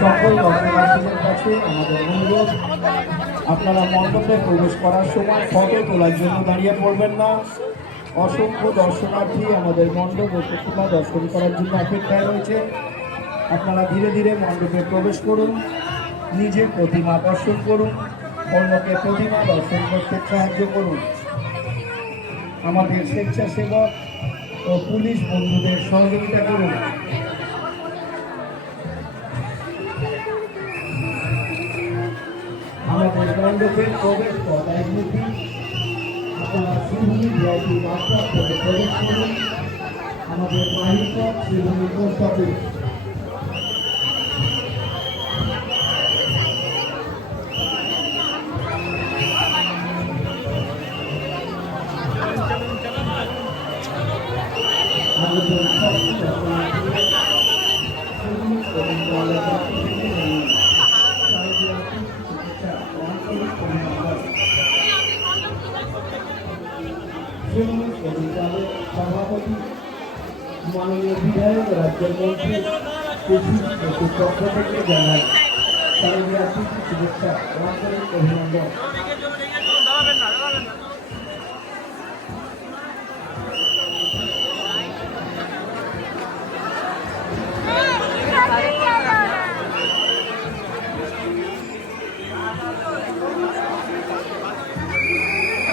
সকল দর্শনার্থীদের কাছে আমাদের অনুরোধ, আপনারা মণ্ডপে প্রবেশ করার সময় ফটো তোলার জন্য দাঁড়িয়ে পড়বেন না। অসংখ্য দর্শনার্থী আমাদের মণ্ডপ ও প্রতিমা দর্শন করার জন্য অপেক্ষায় রয়েছে। আপনারা ধীরে ধীরে মণ্ডপে প্রবেশ করুন, নিজে প্রতিমা দর্শন করুন, অন্যকে প্রতিমা দর্শন করতে সাহায্য করুন। আমাদের স্বেচ্ছাসেবক ও পুলিশ বন্ধুদের সহযোগিতা করুন। আমাদের মণ্ডপের প্রবেশ পথ একমুখী। আপনারা শ্রীভূমি ভিআইপি মাত্রা করে প্রবেশ করুন। আমাদের বাহির পথ শ্রীভূমি পোস্ট অফিস। সভাপতি মাননীয় বিধায়ক রাজ্যের মন্ত্রী পক্ষ থেকে জানাই তাদের শুভেচ্ছা আন্তরিক অভিনন্দন।